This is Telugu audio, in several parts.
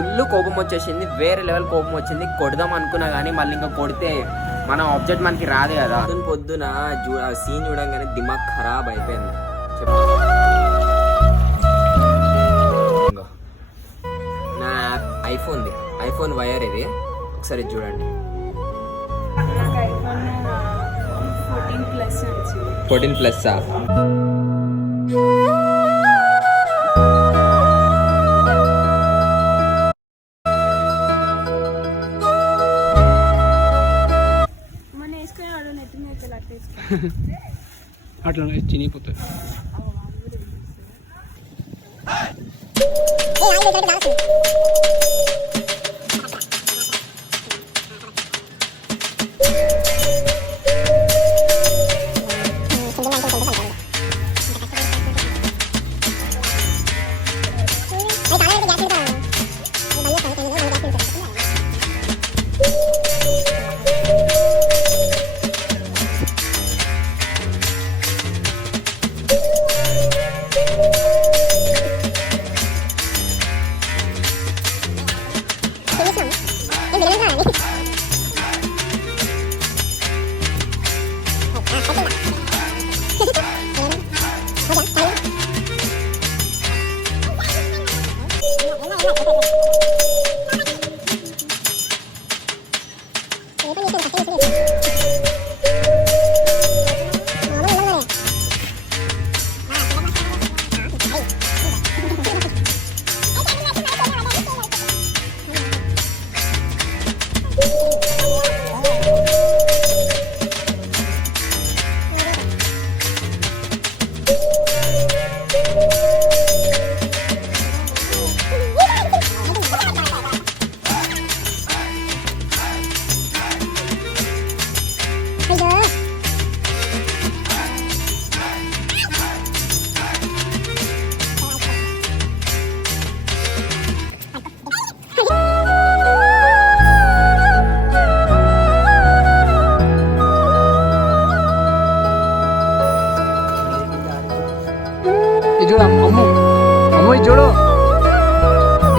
ఫుల్ కోపం వచ్చేసింది, వేరే లెవెల్ కోపం వచ్చింది. కొడదాం అనుకున్నా కానీ మళ్ళీ ఇంకా కొడితే మన ఆబ్జెక్ట్ మనకి రాదు కదా. పొద్దున సీన్ చూడంగానే దిమాగ్ ఖరాబ్ అయిపోయింది. నా ఐఫోన్ వైర్ ఇది, ఒకసారి చూడండి. 14+. అట్లా చినిగిపోతుంది.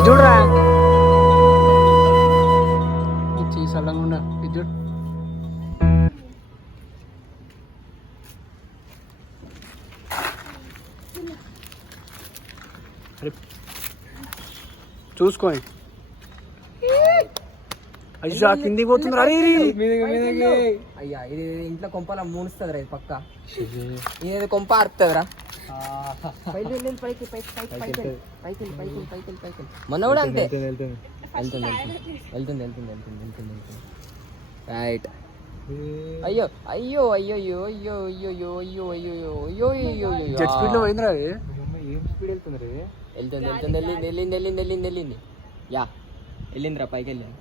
చూడరా సల్లంగా ఇది చూసుకోండి. అయ్యా కిందికి పోతుంది. అయ్యా ఇది ఇంట్లో కొంపలా మూడుస్తుంది రా, పక్క ఇది కొంప అరుతుందిరా. మొన్న కూడా అంతే. వెళ్తుంది. రైట్. అయ్యో అయ్యో అయ్యో అయ్యో అయ్యో అయ్యో అయ్యో అయ్యో అయ్యో అయ్యో అయ్యో జెట్ స్పీడ్ లో పోయిందిరా. ఏం స్పీడ్ వెళ్తుంది రే. వెళ్ళింది యా వెళ్ళిందిరా, పైకి వెళ్ళింది.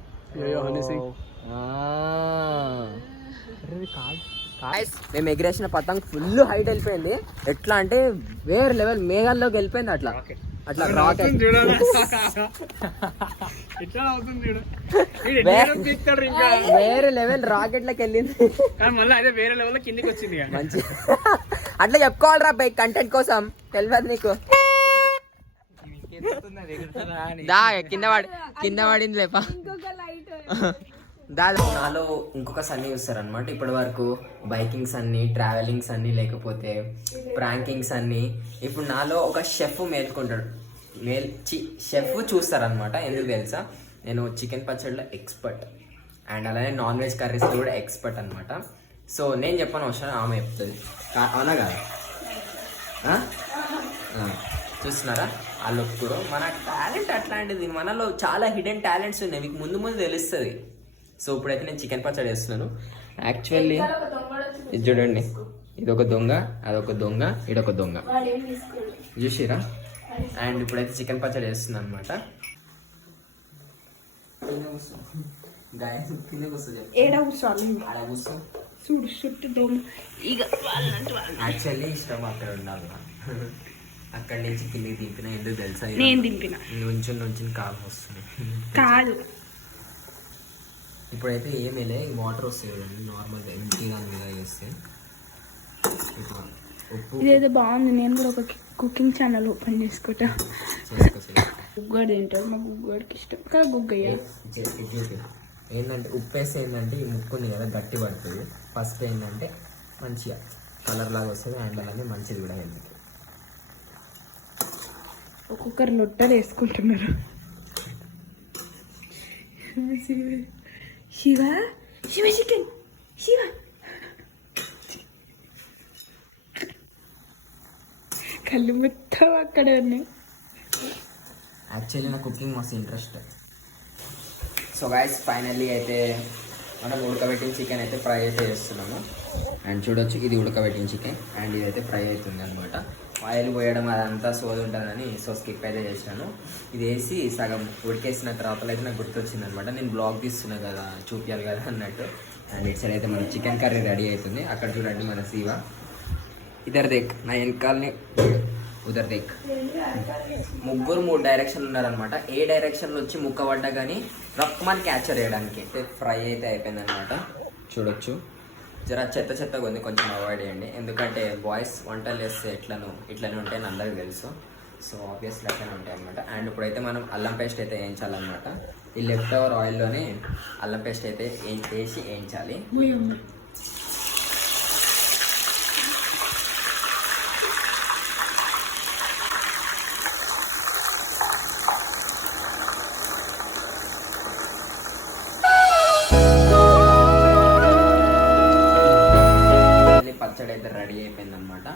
మేము ఎగిరేసిన పతంగ్ ఫుల్ హైట్ వెళ్ళిపోయింది. ఎట్లా అంటే వేరే లెవెల్ మేఘాల్లోకి వెళ్ళిపోయింది. అట్లా రాకెట్ వేరే లెవెల్ రాకెట్ లకి వెళ్ళింది. వేరే లెవెల్ కిందికి వచ్చింది. మంచి అట్లా చెప్పుకోవాలరా బైక్ కంటెంట్ కోసం, తెలియదు నీకు. కింద పడింది లేపా. నాలో ఇంకొక సన్నీ చూస్తారనమాట. ఇప్పటి వరకు బైకింగ్స్ అన్ని, ట్రావెలింగ్స్ అన్ని, లేకపోతే ప్రాంకింగ్స్ అన్ని. ఇప్పుడు నాలో ఒక షెఫ్ మేల్కొంటాడు. షెఫ్ చూస్తారనమాట. ఎందుకు తెలుసా, నేను చికెన్ పచ్చడిలో ఎక్స్పర్ట్ అండ్ అలానే నాన్ వెజ్ కర్రీస్లో కూడా ఎక్స్పర్ట్ అనమాట. సో నేను చెప్పని అవసరం ఆమె చెప్తుంది. అవునా కదా? చూస్తున్నారా ఆ లుక్కు. మన టాలెంట్ అట్లాంటిది. మనలో చాలా హిడెన్ టాలెంట్స్ ఉన్నాయి, మీకు ముందు ముందు తెలుస్తుంది. సో ఇప్పుడైతే నేను చికెన్ పచ్చడి వేస్తున్నాను. యాక్చువల్లీ ఇది చూడండి, ఇదొక దొంగ, అదొక దొంగ, ఇదొక దొంగ, చూసిరా. అండ్ ఇప్పుడైతే చికెన్ పచ్చడి వేస్తున్నాను అనమాట. యాక్చువల్లీ ఇష్టం అక్కడ ఉండాలి. అక్కడి నుంచి కిందికి దింపిన. ఎందుకు తెలుసా, నేను దింపిన. నుంచి కాలం వస్తుంది కాదు. ఇప్పుడైతే ఏమీ లే, వాటర్ వస్తాయి కదండి నార్మల్గా ఎంటీగా మీద వేస్తే. ఉప్పు ఇదేదో బాగుంది. నేను కూడా ఒక కుకింగ్ ఛానల్ ఓపెన్ చేసుకుంటా. చేసుకో. గుగ్గడు తింటాడు, మా గుగ్గడికి ఇష్టం కదా గుగ్గయ్య. ఏంటంటే ఉప్పు వేస్తే ఏంటంటే ఈ ముక్కు ఉంది కదా గట్టి పడుతుంది. ఫస్ట్ ఏంటంటే మంచిగా కలర్ లాగా వస్తుంది, అండ్ అలానే మంచిది కూడా హెల్త్కి. ఒక్కొక్కరు లొట్టలు వేసుకుంటున్నారు. శివ శివ చికెన్ శివ. కళ్ళు మొత్తం అక్కడే ఉన్నాయి. యాక్చువల్లీ నా కుకింగ్ మస్తు ఇంట్రెస్ట్. సో గైస్ ఫైనల్లీ అయితే మనం ఉడకబెట్టిన చికెన్ అయితే ఫ్రై అయితే చేస్తున్నాము. అండ్ చూడొచ్చు ఇది ఉడకబెట్టిన చికెన్ అండ్ ఇదైతే ఫ్రై అవుతుంది అనమాట. ఆయిల్ పోయడం అదంతా సోది ఉంటుందని సో స్కిప్ అయితే చేసినాను. ఇది వేసి సగం ఉడికేసిన తర్వాత అయితే నాకు గుర్తొచ్చింది అనమాట. నేను బ్లాగ్ తీస్తున్నా కదా చూపించాలి కదా అన్నట్టు. అండ్ ఇటు సైడ్ అయితే మన చికెన్ కర్రీ రెడీ అవుతుంది. అక్కడ చూడండి మన శివ ఇద్దరు దేక్ నా వెనకాలని ఉదర్ దేక్. ముగ్గురు 3 డైరెక్షన్లు ఉన్నారనమాట. ఏ డైరెక్షన్లో వచ్చి ముక్క పడ్డా కానీ రక్మాన్ని క్యాప్చర్ చేయడానికి. ఫ్రై అయితే అయిపోయింది అనమాట. చూడొచ్చు జర చెత్త చెత్తగా ఉంది, కొంచెం అవాయిడ్ చేయండి. ఎందుకంటే బాయ్స్ వంటలు చేస్తే ఇట్లనే ఉంటాయని అందరికీ తెలుసు. సో ఆబ్వియస్లీ అట్లనే ఉంటాయి అనమాట. అండ్ ఇప్పుడైతే మనం అల్లం పేస్ట్ అయితే వేయించాలన్నమాట. ఈ లెఫ్ట్ ఓవర్ ఆయిల్లోనే అల్లం పేస్ట్ అయితే వేసి వేయించాలి. పచ్చడి అయితే రెడీ అయిపోయింది అనమాట.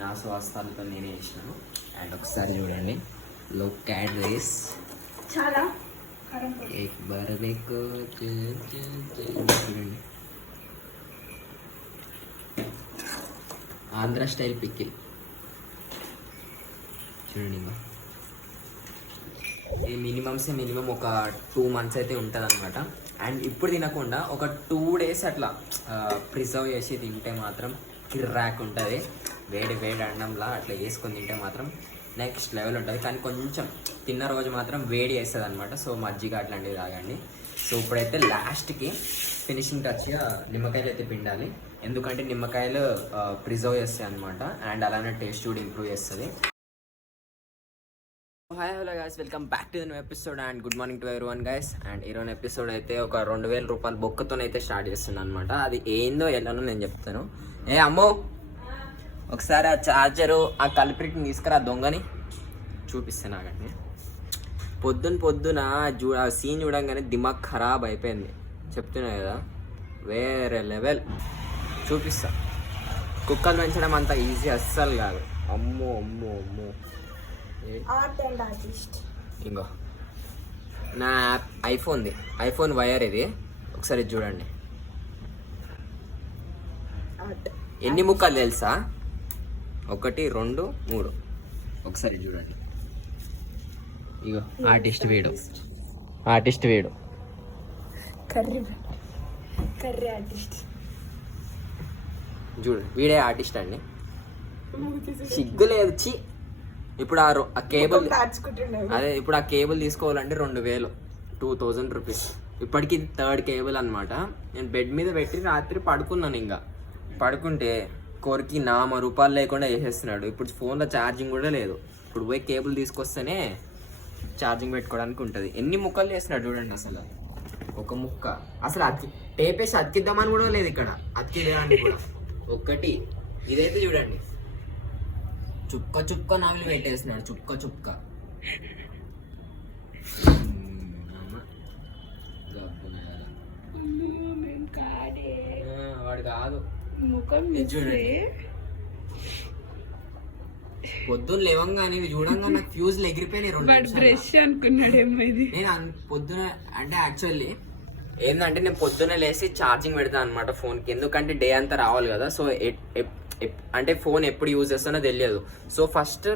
నా స్వాస్థాలతో నేనే వేసినాను. అండ్ ఒకసారి చూడండి, లుక్ అట్ దిస్. చాలా एक बार देखो చూడండి, ఆంధ్ర స్టైల్ పికిల్ చూడండి. ఈ మినిమం ఒక 2 months అయితే ఉంటుంది అనమాట. అండ్ ఇప్పుడు తినకుండా ఒక 2 days అట్లా ప్రిజర్వ్ చేసి తింటే మాత్రం కిర్రాక్ ఉంటుంది. వేడి అన్నంలా అట్లా వేసుకొని తింటే మాత్రం నెక్స్ట్ లెవెల్ ఉంటుంది. కానీ కొంచెం తిన్న రోజు మాత్రం వేడి వేస్తుంది అనమాట. సో మజ్జిగ అట్లాంటివి తాగండి. సో ఇప్పుడైతే లాస్ట్కి ఫినిషింగ్ టచ్గా నిమ్మకాయలు అయితే పిండాలి. ఎందుకంటే నిమ్మకాయలు ప్రిజర్వ్ చేస్తాయి అనమాట. అండ్ అలానే టేస్ట్ కూడా ఇంప్రూవ్ చేస్తుంది. Hi hello guys, welcome back to the new episode and good morning to everyone guys. And ఈరోజు ఎపిసోడ్ అయితే ఒక 2000 రూపాయల బొక్కతోనైతే స్టార్ట్ చేస్తున్నాను అనమాట. అది ఏందో ఎలానో నేను చెప్తాను. ఏ అమ్మో, ఒకసారి ఆ చార్జరు ఆ కల్ప్రిట్ని తీసుకురా, దొంగని చూపిస్తాను ఆగండి. పొద్దున ఆ సీన్ చూడంగానే దిమాగ్ ఖరాబ్ అయిపోయింది. చెప్తున్నా కదా, వేరే లెవెల్. చూపిస్తా. కుక్కలు పెంచడం అంత ఈజీ అస్సలు కాదు. అమ్మో అమ్మో అమ్మో. ఇంకో నా ఐఫోన్ వైర్ ఇది. ఒకసారి చూడండి, ఎన్ని ముక్కలు తెలుసా? 1 2 3. ఒకసారి చూడండి. ఇగో ఆర్టిస్ట్ వీడు కర్రీ ఆర్టిస్ట్ చూడు, వీడే ఆర్టిస్ట్ అండి. సిగ్గు లేదు చి. ఇప్పుడు ఆ కేబుల్ ఇప్పుడు ఆ కేబుల్ తీసుకోవాలంటే 2000 రూపీస్. ఇప్పటికి 3rd కేబుల్ అనమాట. నేను బెడ్ మీద పెట్టి రాత్రి పడుకున్నాను. ఇంకా పడుకుంటే కోరికి రూపాయలు లేకుండా వేసేస్తున్నాడు. ఇప్పుడు ఫోన్లో ఛార్జింగ్ కూడా లేదు. ఇప్పుడు పోయి కేబుల్ తీసుకొస్తేనే ఛార్జింగ్ పెట్టుకోవడానికి ఉంటుంది. ఎన్ని ముక్కలు చేస్తున్నాడు చూడండి. అసలు ఒక ముక్క అసలు టేపేసి అతికిద్దామని కూడా లేదు ఇక్కడ. అతికిలేడానికి కూడా ఒక్కటి. ఇదైతే చూడండి, చుక్క నవిలి పెట్టేస్తున్నాడు. చుక్క వాడు కాదు. పొద్దున్న లేవంగానే ఇవి చూడంగా నాకు ఫ్యూజ్లు ఎగిరిపోయినాయి. 2 బ్రష్ అనుకున్నాడేమో ఇది. నేను పొద్దున అంటే యాక్చువల్లీ ఏంటంటే నేను పొద్దున్న లేసి ఛార్జింగ్ పెడతాను అనమాట ఫోన్కి. ఎందుకంటే డే అంతా రావాలి కదా. సో అంటే ఫోన్ ఎప్పుడు యూజ్ చేస్తానో తెలియదు. సో ఫస్ట్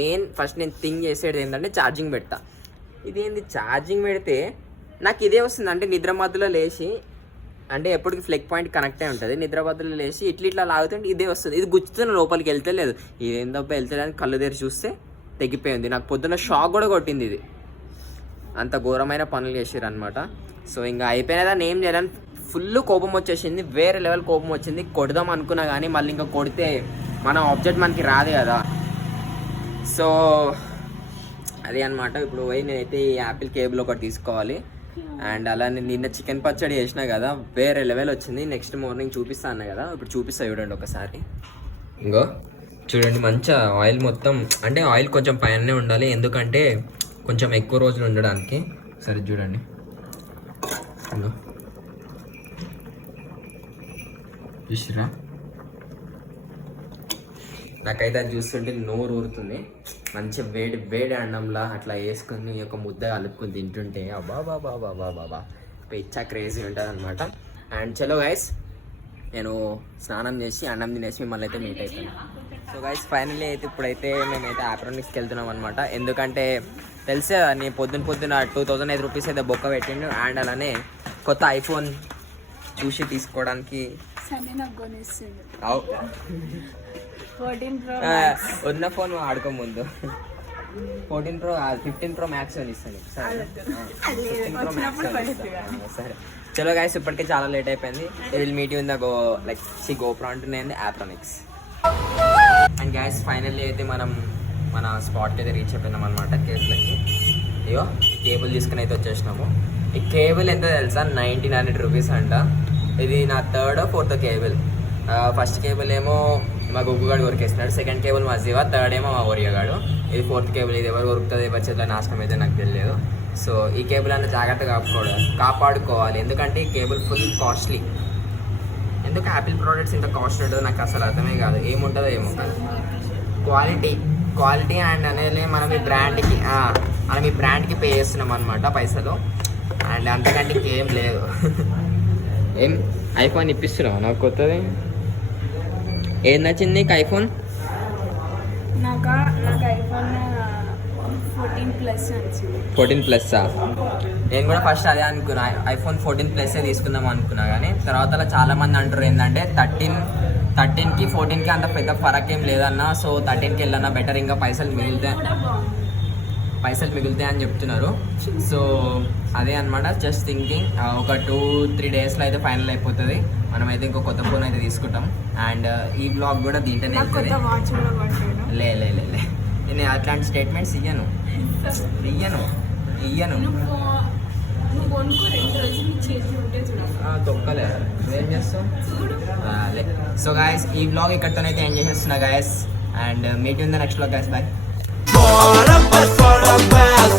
నేను థింక్ చేసేది ఏంటంటే ఛార్జింగ్ పెడతా. ఇదేంది ఛార్జింగ్ పెడితే నాకు ఇదే వస్తుంది. అంటే నిద్ర మధ్యలో లేచి, అంటే ఎప్పటికి ఫ్లెక్ పాయింట్ కనెక్ట్ అయి ఉంటుంది. నిద్ర మధ్యలో లేచి ఇట్లా లాగుతుంటే ఇదే వస్తుంది. ఇది గుచ్చుతున్న లోపలికి వెళ్తే లేదు. ఇదేందబ్బా వెళ్తే కళ్ళు తెరిచి చూస్తే తెగిపోయింది. నాకు పొద్దున్న షాక్ కూడా కొట్టింది. ఇది అంత ఘోరమైన పనులు చేసారు అనమాట. సో ఇంకా అయిపోయినదాన్ని ఏం చేయాలని ఫుల్ కోపం వచ్చేసింది. వేరే లెవెల్ కోపం వచ్చింది. కొడదాం అనుకున్నా కానీ మళ్ళీ ఇంకా కొడితే మన ఆబ్జెక్ట్ మనకి రాదు కదా. సో అదే అనమాట. ఇప్పుడు పోయి నేనైతే ఈ యాపిల్ కేబుల్ ఒకటి తీసుకోవాలి. అండ్ అలానే నిన్న చికెన్ పచ్చడి చేసినా కదా, వేరే లెవెల్ వచ్చింది. నెక్స్ట్ మార్నింగ్ చూపిస్తా అన్న కదా, ఇప్పుడు చూపిస్తా చూడండి ఒకసారి. ఇంకో చూడండి, మంచిగా ఆయిల్ మొత్తం, అంటే ఆయిల్ కొంచెం పైననే ఉండాలి ఎందుకంటే కొంచెం ఎక్కువ రోజులు ఉండడానికి. సరే చూడండి, ఇంకో చూసిరా, నాకైతే అది చూస్తుంటే నోరు ఊరుతుంది. మంచి వేడి వేడి అన్నంలా అట్లా వేసుకొని ఒక ముద్ద కలుపుకొని తింటుంటే అబ్బా బాబా బాబా బాబా పిచ్చా క్రేజీ ఉంటుంది అనమాట. అండ్ చలో గైస్, నేను స్నానం చేసి అన్నం తినేసి మిమ్మల్ని అయితే మీట్ అయిపోయాను. సో గైస్ ఫైనల్లీ అయితే ఇప్పుడైతే మేమైతే ఆప్రానిక్స్కి వెళ్తున్నాం అనమాట. ఎందుకంటే తెలిసే నీ పొద్దున 2005 రూపీస్ అయితే బొక్క పెట్టిండు. అండ్ అలానే కొత్త ఐఫోన్ చూసి తీసుకోవడానికి ఉన్న ఫోన్ ఆడుకో ముందు 14 Pro 15 Pro Max అని ఇస్తాను. సరే చలో గైస్, ఇప్పటికే చాలా లేట్ అయిపోయింది. Will meet you in the GoPro అంటున్నాయి ఆప్రానిక్స్. అండ్ గైస్ ఫైనల్లీ అయితే మనం మన స్పాట్కి అయితే రీచ్ అయిపోయినాం అనమాట. కేబుల్కి అయ్యో ఈ కేబుల్ తీసుకుని అయితే వచ్చేసినాము. ఈ కేబుల్ ఎంత తెలుసా, 1900 రూపీస్ అంట. ఇది నా 3rd or 4th cable. First cable ఏమో మా గుగ్గుగాడు కొరికేస్తున్నాడు, సెకండ్ కేబుల్ మా జీవా, థర్డ్ ఏమో మా ఒరియగాడు, ఇది 4th కేబుల్. ఇది ఎవరు కొరుకుతుంది, ఎవరి చేతిలో నాశనం అయితే నాకు తెలియదు. సో ఈ కేబుల్ అన్న జాగ్రత్తగా కాపాడుకోవాలి ఎందుకంటే ఈ కేబుల్ ఫుల్ కాస్ట్లీ. ఎందుకు యాపిల్ ప్రోడక్ట్స్ ఇంత కాస్ట్ ఉంటుందో నాకు అసలు అర్థమే కాదు, ఏముంటుందో ఏమో. క్వాలిటీ అండ్ అనేది మనం ఈ బ్రాండ్కి పే చేస్తున్నాం అనమాట పైసలు. అండ్ అంతకంటే ఇంకేం లేదు. ఏం ఐఫోన్ ఇప్పిస్తున్నావు నాకు కొత్తది? ఏం నచ్చింది నీకు ఐఫోన్? నాకు ఐఫోన్ 14+. నేను కూడా ఫస్ట్ అదే అనుకున్నా, ఐఫోన్ 14+ తీసుకుందాం అనుకున్నా. కానీ తర్వాత అలా చాలా మంది అంటారు ఏంటంటే 13కి 14కి అంత పెద్ద ఫరక్ ఏం లేదన్నా, సో 13కి వెళ్ళన్నా బెటర్, ఇంకా పైసలు మిగులుతాయి అని చెప్తున్నారు. సో అదే అనమాట, జస్ట్ థింకింగ్. ఒక 2-3 డేస్లో అయితే ఫైనల్ అయిపోతుంది. మనమైతే ఇంకో కొత్త ఫోన్ అయితే తీసుకుంటాం. అండ్ ఈ బ్లాగ్ కూడా దీంట్లోనే వెళ్తుంది. లే నేను అట్లాంటి స్టేట్మెంట్స్ ఇయ్యను. తొక్కలే ఏం చేస్తాం. సో గాయస్ ఈ బ్లాగ్ ఇక్కడితోనైతే ఎంజాయ్ చేస్తున్నా guys. And meet in the next blog guys. Bye. For a bad